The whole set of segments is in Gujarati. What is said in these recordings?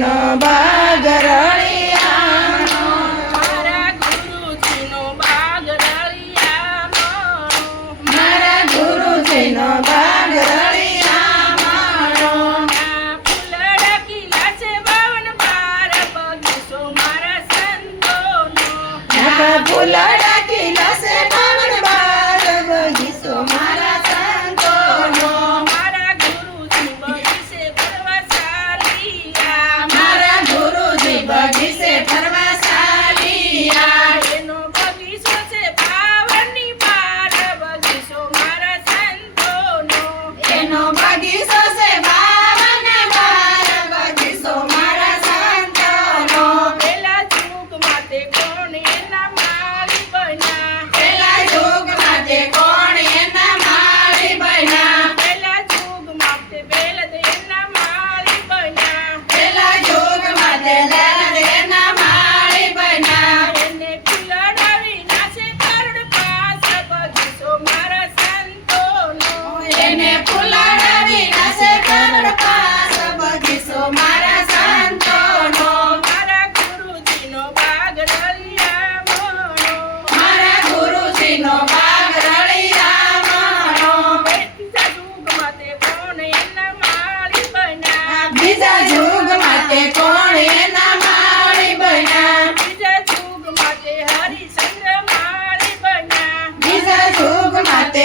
nobody.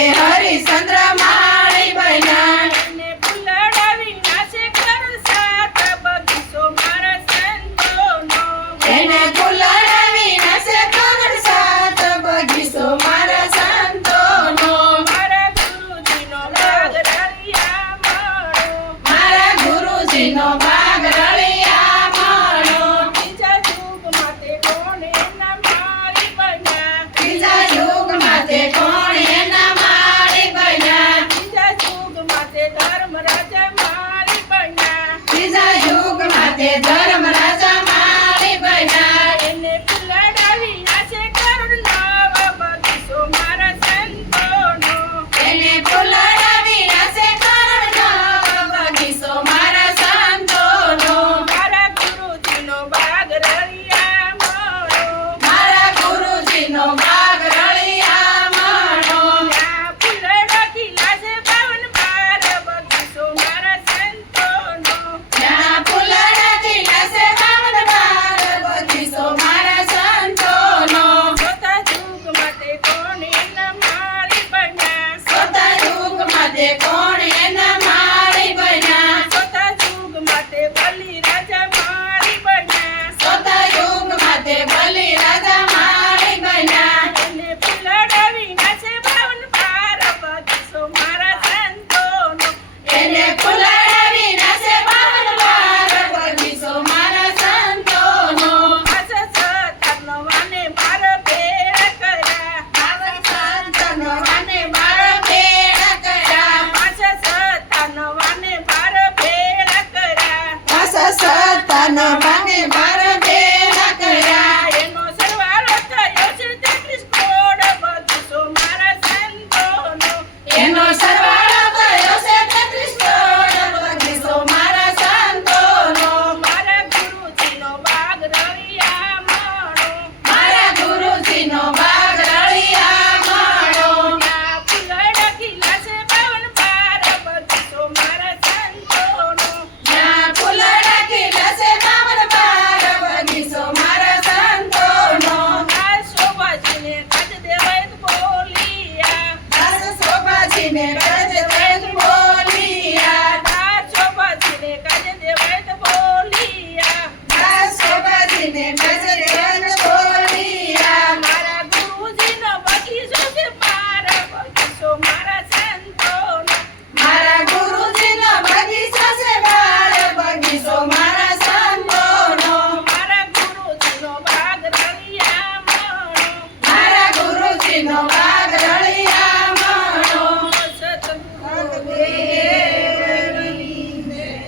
हर દે કોણે ને